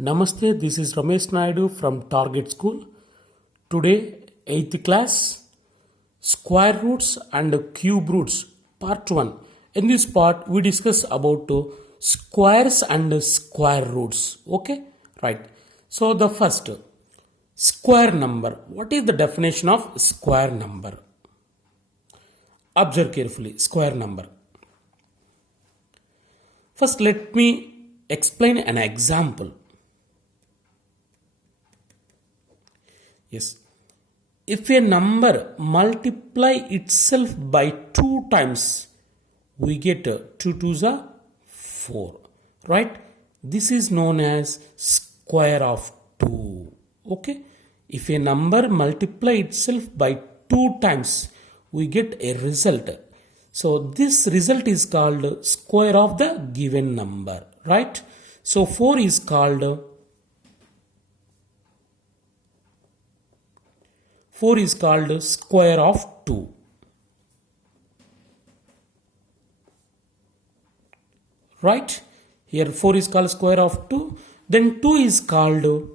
Namaste, this is Ramesh Naidu from Target School. Today, 8th class, square roots and cube roots, part 1. In this part, we discuss about squares and square roots. Okay, right. So, the first, square number. What is the definition of square number? Observe carefully, square number. First, let me explain an example. Yes. If a number multiply itself by 2 times, we get 2 2s are 4. Right? This is known as square of 2. Okay? If a number multiply itself by 2 times, we get a result. So this result is called square of the given number. Right? So 4 is called 4 is called square of 2. Right? Here 4 is called square of 2. Then 2 is called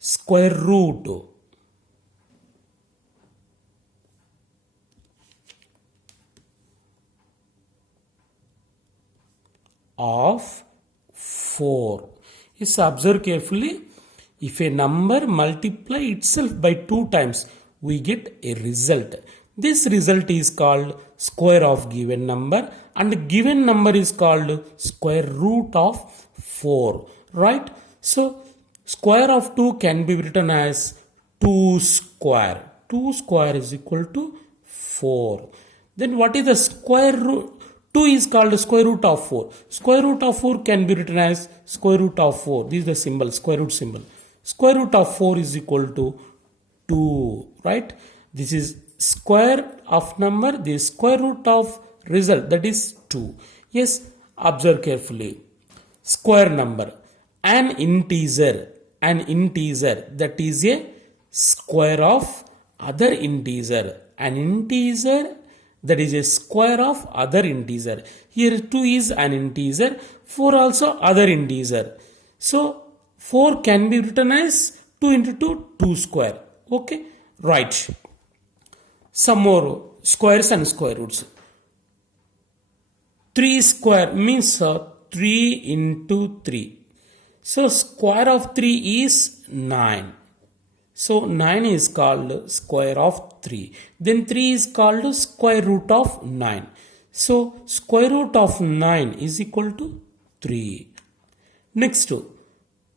square root of 4. Yes, observe carefully. If a number multiply itself by 2 times, we get a result. This result is called square of given number, and given number is called square root of 4. Right? So, square of 2 can be written as 2 square. 2 square is equal to 4. Then what is the square root? 2 is called square root of 4. Square root of 4 can be written as square root of 4. This is the symbol, square root symbol. Square root of 4 is equal to 2. Right? This is square of number. This square root of result, that is 2. Yes, observe carefully. Square number. An integer that is a square of other integer. An integer that is a square of other integer. Here 2 is an integer, 4 also other integer. So 4 can be written as 2 into 2, 2 square. Okay, right. Some more squares and square roots. 3 square means 3 into 3. So square of 3 is 9. So 9 is called square of 3. Then 3 is called square root of 9. So square root of 9 is equal to 3. Next,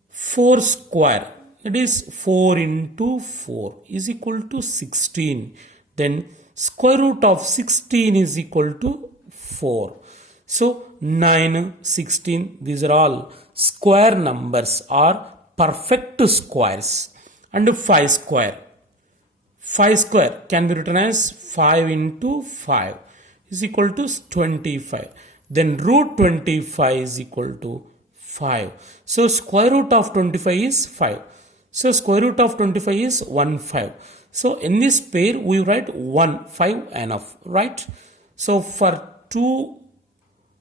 4 square, that is 4 into 4 is equal to 16. Then square root of 16 is equal to 4. So 9, 16, these are all square numbers or perfect squares. And 5 square. 5 square can be written as 5 into 5 is equal to 25. Then root 25 is equal to 5. So square root of 25 is 5. So square root of 25 is 1 5. So in this pair we write 1 5 enough, right? So for 2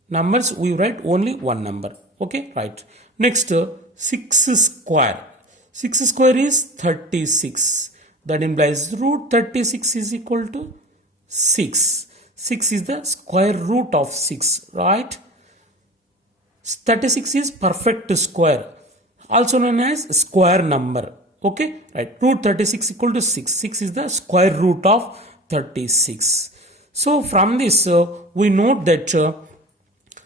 numbers we write only one number. Okay, right. Next, 6 square. 6 square is 36. That implies root 36 is equal to 6. 6 is the square root of 6, right? 36 is perfect square, also known as square number. Okay, right. Root 36 equal to 6. 6 is the square root of 36. So from this, we note that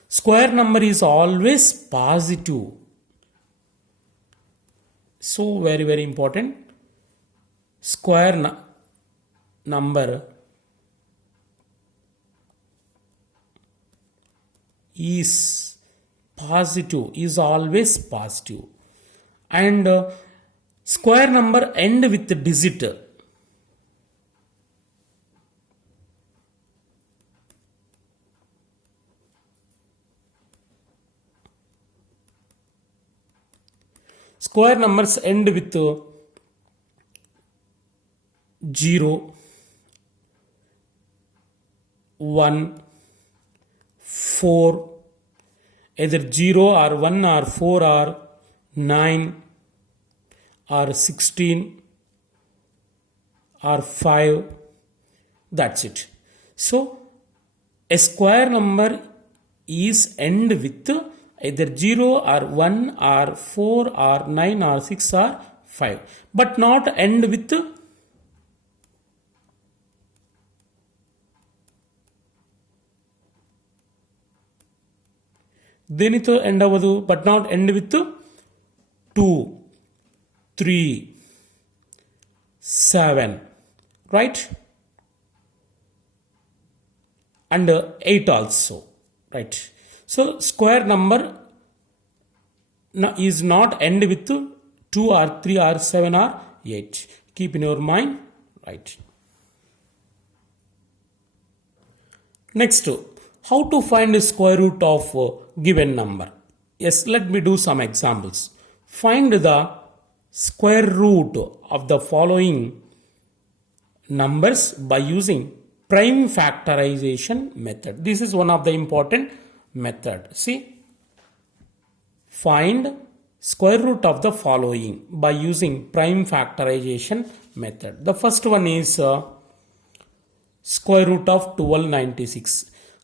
square number is always positive. So very, very important. Square number is positive, is always positive. And square number end with digit. Square numbers end with 0, 1, 4, either 0 or 1 or 4 or 9 or 16 or 5. That's it. So a square number is end with either 0 or 1 or 4 or 9 or 6 or 5, but not end with దేనితో end అవ్వదు, but not end with 2, 3, 7, right, and 8 also, right. So square number is not end with 2 or 3 or 7 or 8. Keep in your mind, right. Next, how to find the square root of a given number? Yes, let me do some examples. Find the square root of the following numbers by using prime factorization method. This is one of the important method. See, find square root of the following by using prime factorization method. The first one is square root of 1296.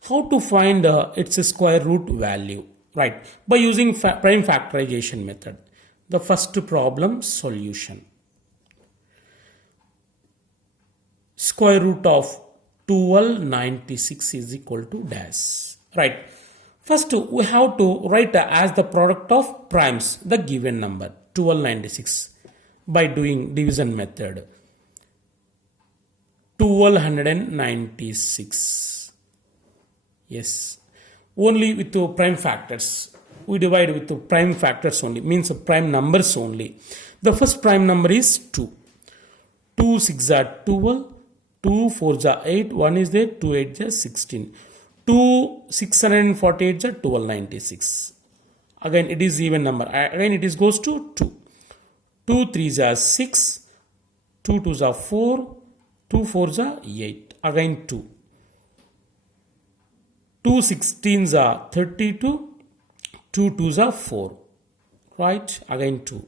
How to find its square root value? Right, by using prime factorization method. The first problem solution. Square root of 1296 is equal to dash. Right. First, we have to write as the product of primes the given number 1296 by doing division method. 1296. Yes, only with the prime factors. We divide with the prime factors only, means prime numbers only. The first prime number is 2. 2 6 are 12, 2 4 are 8, 1 is there, 2 8 are 16. 2 648 are 1296. Again it is even number. Again it is goes to 2. 2 3s are 6, 2 2s are 4, 2 4s are 8. Again 2. 2 16s are 32, 2 2s are 4, right, again 2.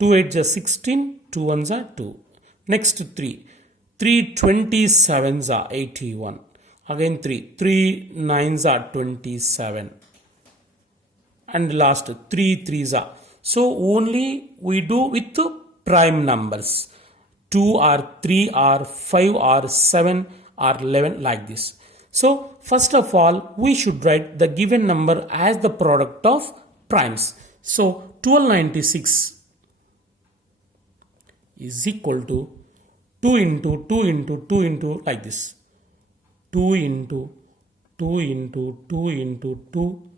2 8s are 16, 2 1s are 2. Next 3 27s are 81, again 3 9s are 27, and last 3 3s are. So only we do with prime numbers, 2 or 3 or 5 or 7 or 11, like this. So first of all, we should write the given number as the product of primes. So 1296 is equal to 2 into 2 into 2 into like this. 2 into 2 into 2 into 2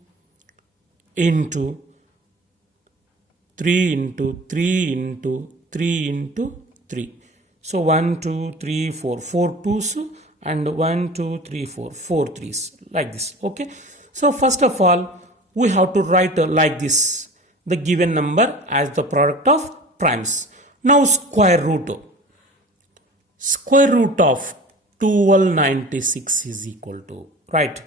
into 3 into 3 into 3 into 3. So 1 2 3 4 4 2s and 1 2 3 4 4 3s, like this. Okay, so first of all we have to write like this, the given number as the product of primes. Now square root of 1296 is equal to, right,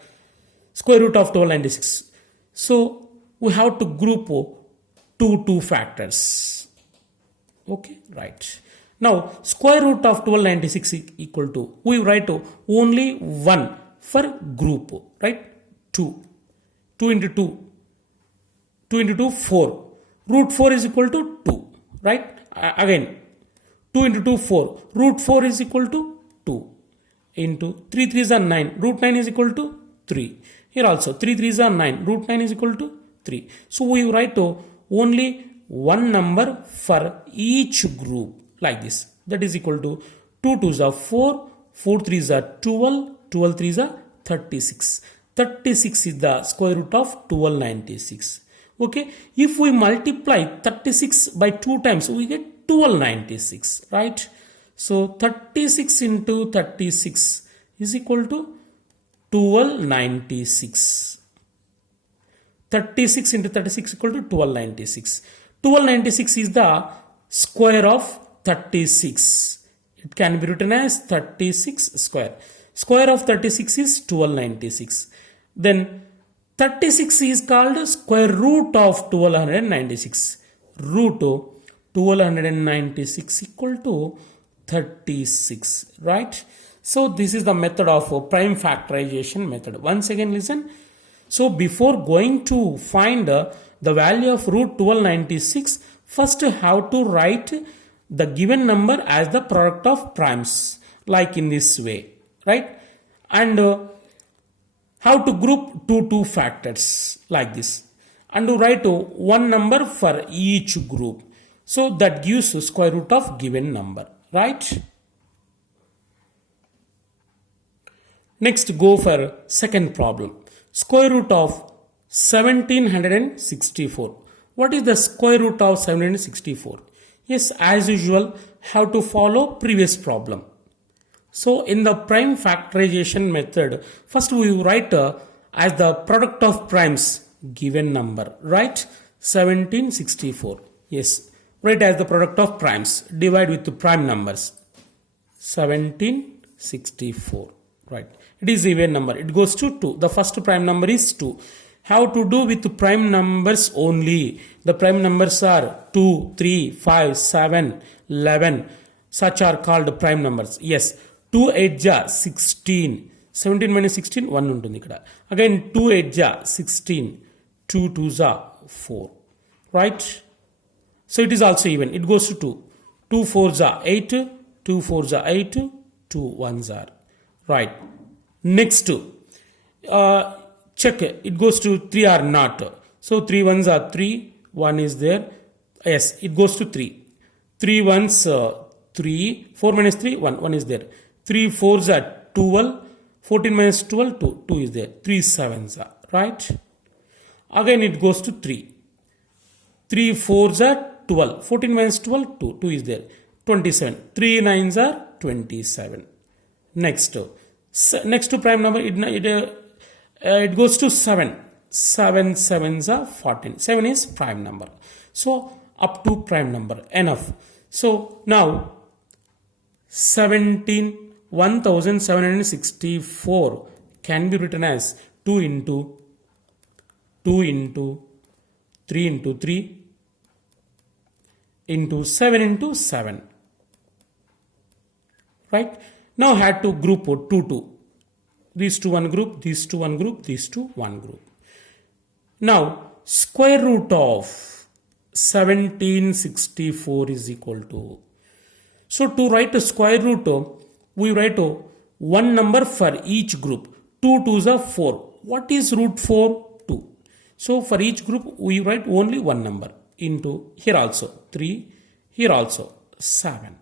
square root of 1296. So we have to group 2 factors. Okay, right. Now square root of 1296 is equal to, we write only 1 for group, right, 2 into 2, 2 into 2 4, root 4 is equal to 2, right. Again 2 into 2 4, root 4 is equal to 2 into 3 3s are 9, root 9 is equal to 3. Here also 3 3s are 9, root 9 is equal to 3. So we write only one number for each group, like this. That is equal to 2 2s are 4, 4 3s are 12, 12 3s are 36. 36 is the square root of 1296. Okay, if we multiply 36 by 2 times, we get 1296, right. So 36 into 36 is equal to 1296. 36 into 36 equal to 1296. 1296 is the square of 36. It can be written as 36 square. Square of 36 is 1296. Then 36 is called square root of 1296. Root of 1296 equal to 36, right? So this is the method of prime factorization method. Once again listen. So before going to find the value of root 1296, first have to write the given number as the product of primes, like in this way, right? And how to group two factors like this, and to write one number for each group. So that gives square root of given number, right? Next, go for second problem. Square root of 1764. What is the square root of 1764? Yes, as usual, have to follow previous problem. So in the prime factorization method, first we write as the product of primes given number, right? 1764. Yes, write as the product of primes. Divide with the prime numbers. 1764. Right. It is even number. It goes to 2. The first prime number is 2. How to do with prime numbers only? The prime numbers are 2, 3, 5, 7, 11. Such are called prime numbers. Yes. 2 8 ja 16. 17 minus 16 1 ఉంటుంది ఇక్కడ. Again 2 8 ja 16. 2 2 ja 4. Right. So it is also even. It goes to 2. 2 4 ja 8. 2 4 ja 8. 2 1 are. Right. Next, check it goes to 3 or not. So 3 ones are 3, 1 is there. Yes, it goes to 3. 3 ones 3, 4 minus 3, 1 is there. 3 fours are 12, 14 minus 12, 2 is there. 3 sevens are, right? Again it goes to 3. 3 fours are 12, 14 minus 12, 2 is there. 27. 3 nines are 27. Next to prime number, it goes to 7. 7 sevens are 14. 7 is prime number. So up to prime number, enough. So now 1764 can be written as 2 into 3 into 3 into 7 into 7. Right? Now had to group 2. These two one group, these two one group, these two one group. Now square root of 1764 is equal to. So to write a square root, we write one number for each group. 2 2s are 4. What is root 4? 2. So for each group we write only one number into here also 3, here also 7.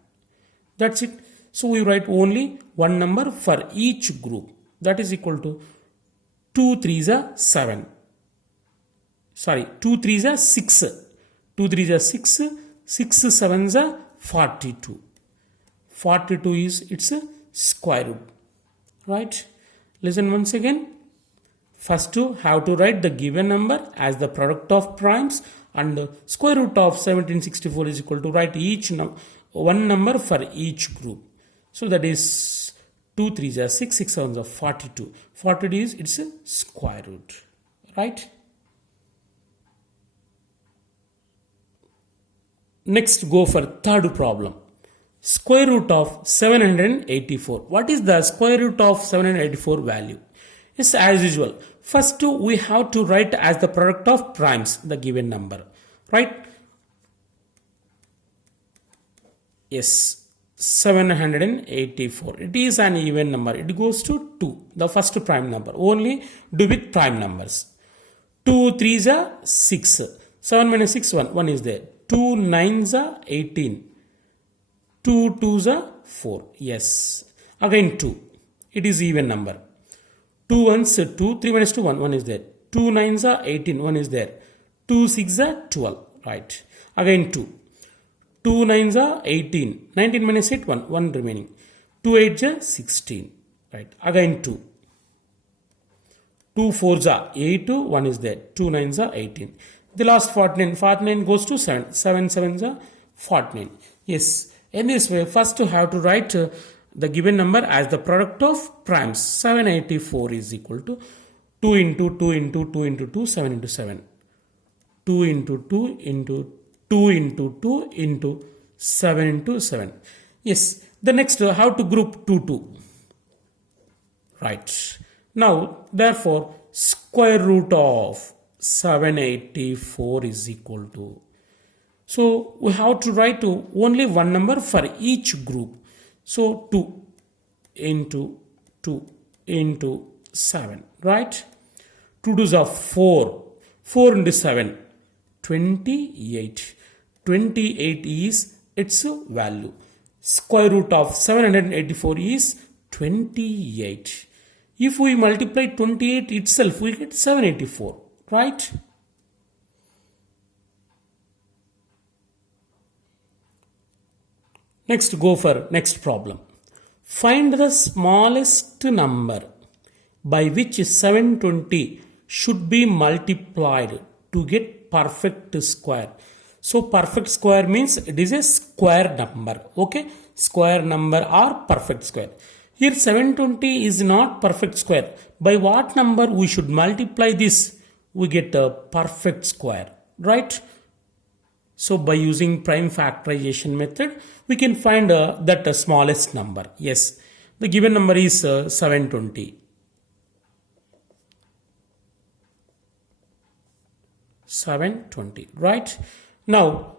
That's it. So we write only one number for each group. That is equal to 2 3s are 7. Sorry, 2 3s are 6. 2 3s are 6. 6 7s are 42. 42 is its square root. Right? Listen once again. First to have to write the given number as the product of primes, and square root of 1764 is equal to write one number for each group. So that is 2 3s are 6, 6 7s are 42. 42 is its square root. Right? Next, go for third problem. Square root of 784. What is the square root of 784 value? Yes, as usual. First, we have to write as the product of primes the given number. Right? Yes, 784. It is an even number. It goes to 2, the first prime number. Only do with prime numbers. 2 3s are 6. 7 minus 6, 1 is there. 2 9s are 18. 2 2s are 4. Yes. Again 2. It is even number. 2 1s 2. 3 minus 2, 1 is there. 2 9s are 18. 1 is there. 2 6 are 12. Right. Again 2. 2 9s are 18. 19 minus 8, 1 remaining. 2 8s are 16. Right. Again 2. 2 4s are 8. 1 is there. 2 9s are 18. The last 49. 49 goes to 7. 7 7s are 49. Yes. In this way, first you have to write the given number as the product of primes. 784 is equal to 2 into 2 into 2 into 2, 7 into 7. 2 into 2 into 2 into 2 into 7 into 7. Yes, the next how to group 2 2. Right. Now, therefore, square root of 784 is equal to. So, we have to write to only one number for each group. So, 2 into 2 into 7. Right? 2 2s are 4. 4 into 7. 28. 28 is its value. Square root of 784 is 28. If we multiply 28 itself, we get 784, right? Next, go for next problem. Find the smallest number by which 720 should be multiplied to get perfect square. So perfect square means it is a square number. Okay, square number or perfect square. Here 720 is not perfect square. By what number we should multiply this? We get a perfect square, right? So by using prime factorization method, we can find that smallest number. Yes, the given number is 720. 720, right? Now,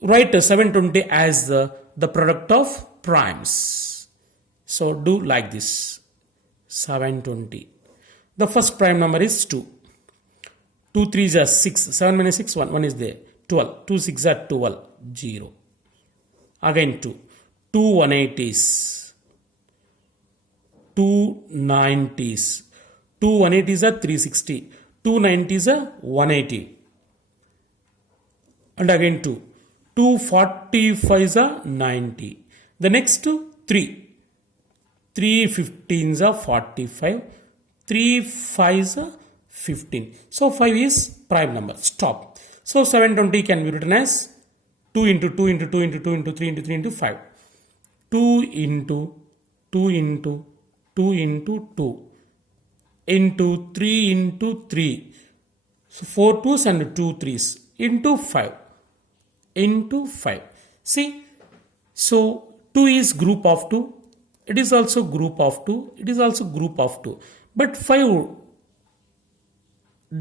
write 720 as the product of primes. So, do like this. 720. The first prime number is 2. 2 3s are 6. 7 minus 6, 1. 1 is there. 12. 2 6 are 12. 0. Again 2. 2 180s. 2 90s. 2 180s are 360. 2 90s are 180. And again 2. 2 45s are 90. The next 3. 3 15s are 45. 3 5s are 15. So 5 is prime number. Stop. So 720 can be written as 2 into 2 into 2 into 2 into 3 into 3 into 5. 2 into 2 into 2 into 2 into 3 into 3. So 4 2s and 2 3s into 5. Into 5. See, so 2 is group of 2. It is also group of 2. It is also group of 2. But 5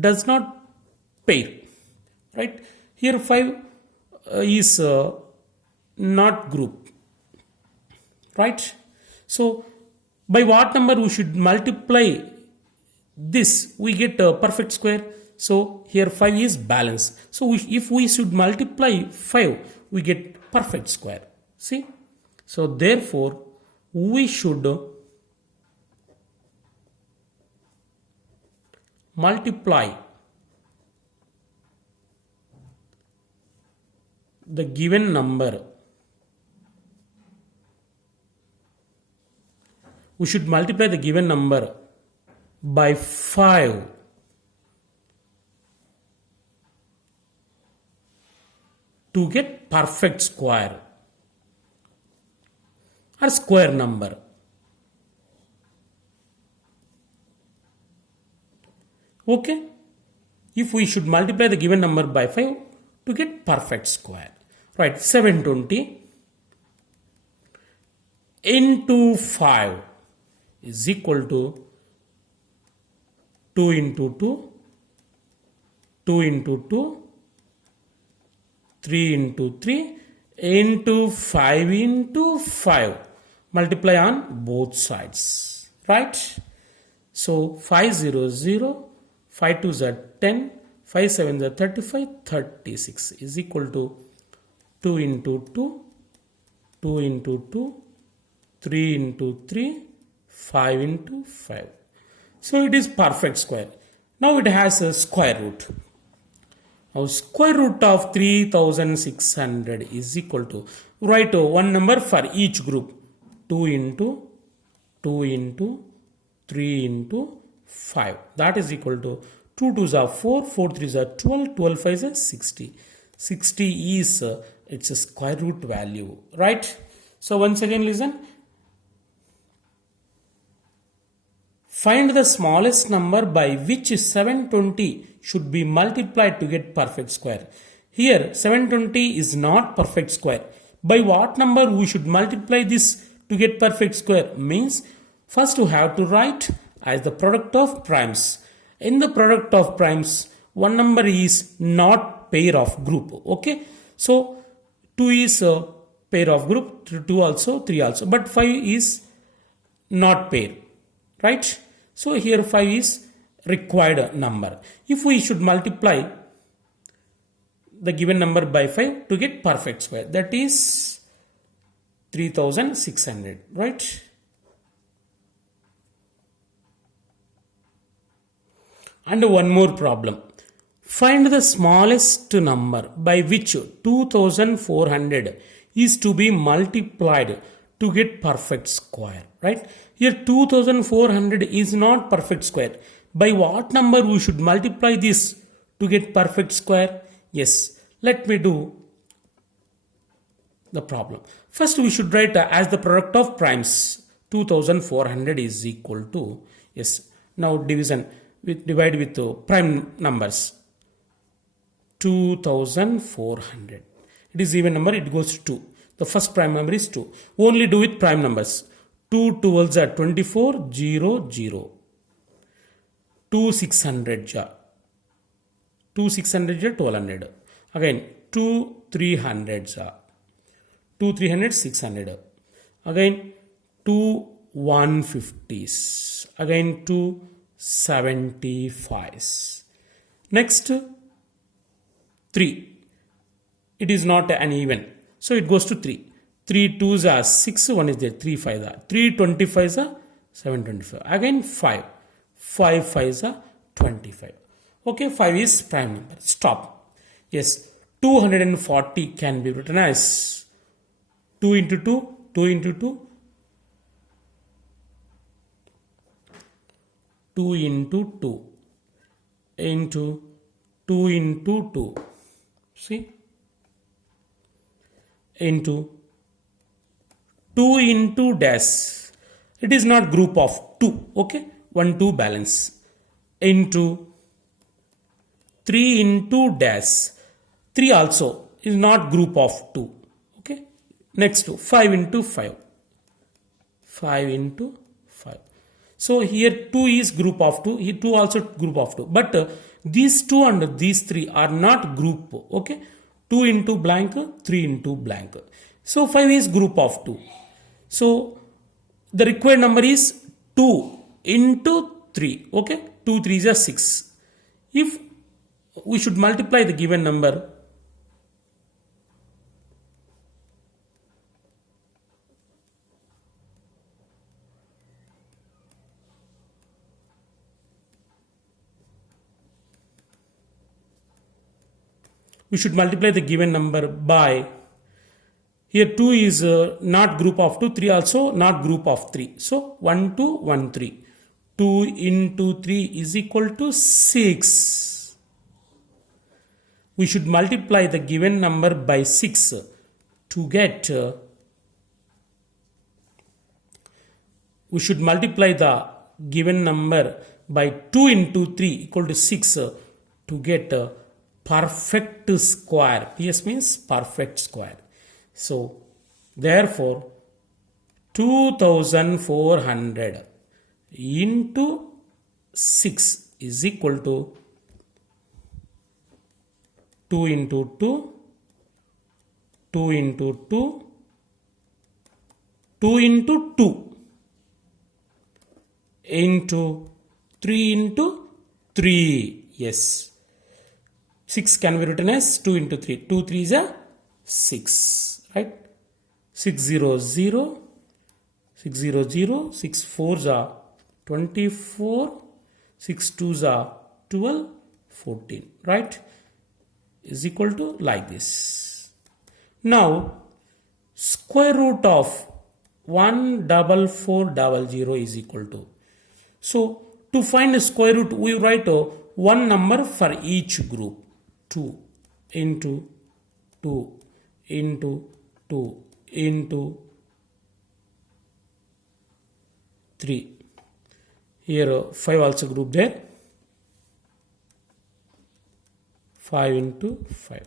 does not pair. Right? Here 5 is not group. Right? So, by what number we should multiply this? We get a perfect square. So, here 5 is balance. So, if we should multiply 5, we get perfect square. See? So, therefore, we should multiply the given number. We should multiply the given number by 5 to get perfect square or square number. Okay? If we should multiply the given number by 5 to get perfect square. Right, 720 into 5 is equal to 2 into 2, 2 into 2, 3 into 3 into 5 into 5. Multiply on both sides. Right? So 5 0 0, 5 2s are 10, 5 7s are 35, 36 is equal to 2 into 2, 2 into 2, 3 into 3, 5 into 5. So it is perfect square. Now it has a square root. Now square root of 3600 is equal to, write one number for each group. 2 into 2 into 3 into 5. That is equal to 2 2s are 4, 4 3s are 12, 12 5s are 60. 60 is its a square root value, right? So once again listen. Find the smallest number by which 720 should be multiplied to get perfect square. Here 720 is not perfect square. By what number we should multiply this to get perfect square? Means first we have to write as the product of primes. In the product of primes, one number is not pair of group. Okay. So 2 is a pair of group, 2 also, 3 also. But 5 is not pair. Right. So here 5 is required number. If we should multiply the given number by 5 to get perfect square, that is 3600, right? And one more problem. Find the smallest number by which 2400 is to be multiplied to get perfect square, right? Here 2400 is not perfect square. By what number we should multiply this to get perfect square? Yes, let me do the problem. First we should write as the product of primes. 2400 is equal to, yes, now division with divide with prime numbers. 2400. It is even number, it goes to 2. The first prime number is 2. Only do with prime numbers. 2 12s are 24, 0, 0. 2 600 ja. 2 600 ja 1200. Again 2 300 ja. 2 300 600. Again 2 150s. Again 2 75s. Next 3. It is not an even. So it goes to 3. 3 2s are 6, 1 is there, 3 5s are. 3 25s are 725. Again 5. 5 5s are 25. Okay, 5 is prime number. Stop. Yes, 240 can be written as 2 into 2, 2 into 2, 2 into 2 into 2 into 2. See? Into 2 into dash. It is not group of 2. Okay? 1 2 balance. Into 3 into dash. 3 also is not group of 2. Okay? Next to 5 into 5. 5 into 5. So here 2 is group of 2. Here 2 also group of 2. But these 2 and these 3 are not group. Okay? 2 into blank, 3 into blank. So 5 is group of 2. So the required number is 2 into 3. Okay? 2 3s are 6. If we should multiply the given number, we should multiply the given number by, here 2 is not group of 2, 3 also not group of 3. So 1 2 1 3. 2 into 3 is equal to 6. We should multiply the given number by 6 to get, we should multiply the given number by 2 into 3 equal to 6 to get perfect square. PS means perfect square. So therefore 2400 into 6 is equal to 2 into 2, 2 into 2, 2 into 2 into 3 into 3. Yes. 6 can be written as 2 into 3. 2 3s are 6. Right? 6 0 0. 6 0 0. 6 4s are 24. 6 2s are 12. 14. Right? Is equal to like this. Now, square root of 14400 is equal to. So, to find the square root, we write one number for each group. 2 into 2 into 2 into 3. Here 5 also group there. 5 into 5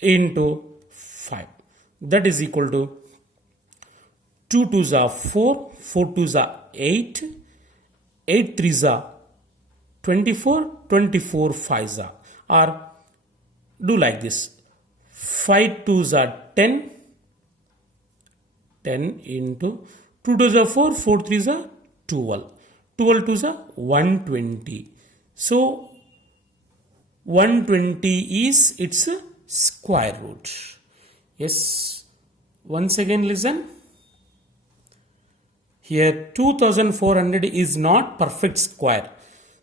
into 5. That is equal to 2 2s are 4, 4 2s are 8, 8 3s are 24, 24 5s are. Or do like this. 5 2s are 10, 10 into 2 2s are 4, 4 3s are 12, 12 2s are 120. So 120 is its square root. Yes, once again listen. Here 2400 is not perfect square.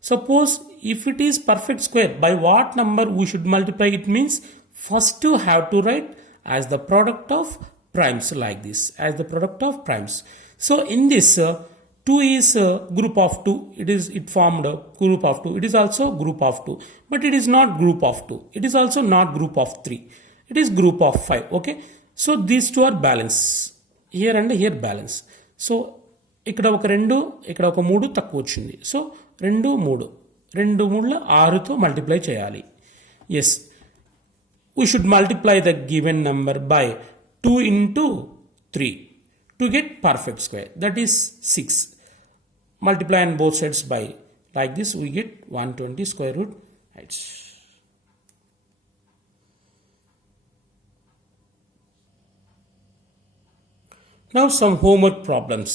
Suppose if it is perfect square, by what number we should multiply? It means first you have to write as the product of primes, like this, as the product of primes. So in this 2 is a group of 2. It formed a group of 2. It is also group of 2. But it is not group of 2. It is also not group of 3. It is group of 5. Okay. So these two are balance. Here and here balance. So ఇక్కడ ఒక 2, ఇక్కడ ఒక 3 తక్కువ వచ్చింది. So 2 3 2 3 6తో multiply చేయాలి. Yes, we should multiply the given number by 2 into 3 to get perfect square. That is 6. Multiply on both sides by, like this, we get 120 square root heights. Now some homework problems.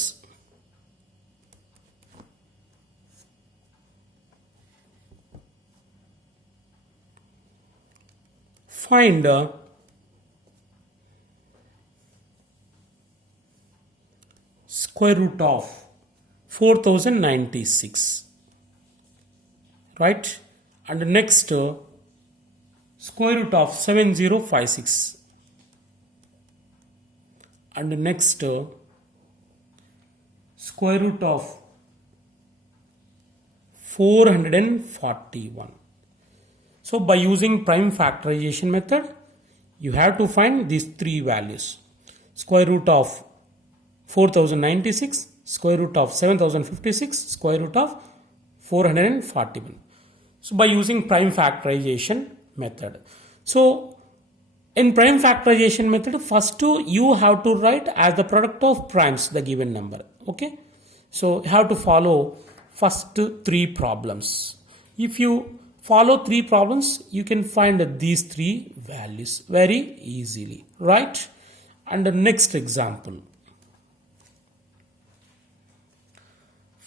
Find square root of 4096, right? And next square root of 7056, and next square root of 441. So by using prime factorization method, you have to find these three values: square root of 4096, square root of 7056, square root of 441. So by using prime factorization method. So in prime factorization method, first you have to write as the product of primes the given number. Okay. So you have to follow first 3 problems. If you follow 3 problems, you can find these 3 values very easily, right? And the next example.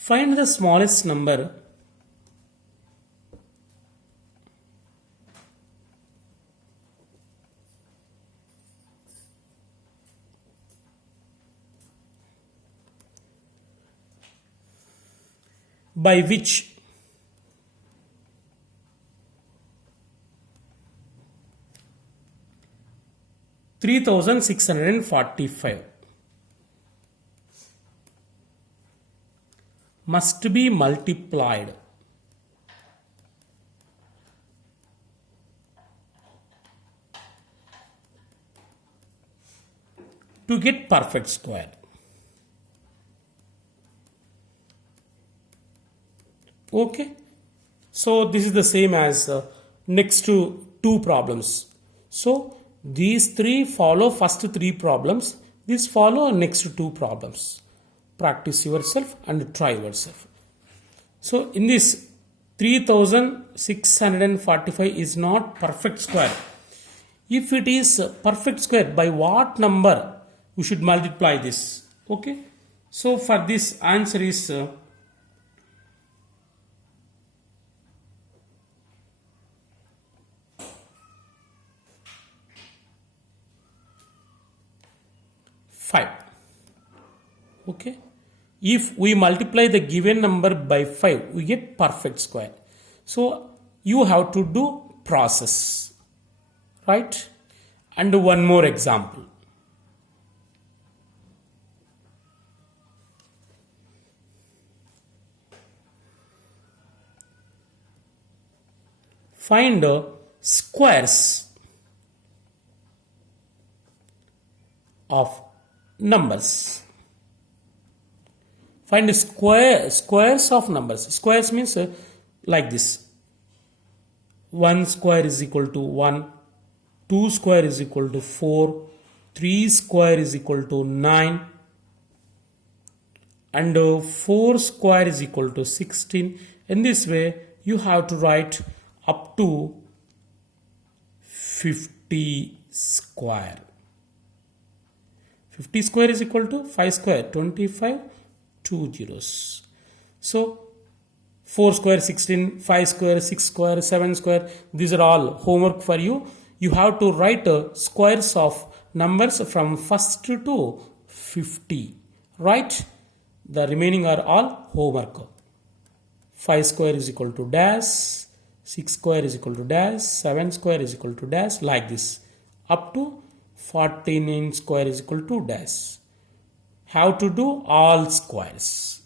Find the smallest number by which 3645 must be multiplied to get perfect square. Okay. So this is the same as next to 2 problems. So these 3 follow first 3 problems. These follow next 2 problems. Practice yourself and try yourself. So in this 3645 is not perfect square. If it is perfect square, by what number we should multiply this? Okay. So for this answer is 5. Okay. If we multiply the given number by 5, we get perfect square. So you have to do process, right? And one more example. Find squares of numbers. Find squares of numbers. Squares means like this. 1 square is equal to 1, 2 square is equal to 4, 3 square is equal to 9, and 4 square is equal to 16. In this way, you have to write up to 50 square. 50 square is equal to 5 square, 25, 2 zeros. So 4 square 16, 5 square 6 square, 7 square, these are all homework for you. You have to write squares of numbers from first to 50. Right? The remaining are all homework. 5 square is equal to dash, 6 square is equal to dash, 7 square is equal to dash, like this. Up to 49 square is equal to dash. How to do all squares.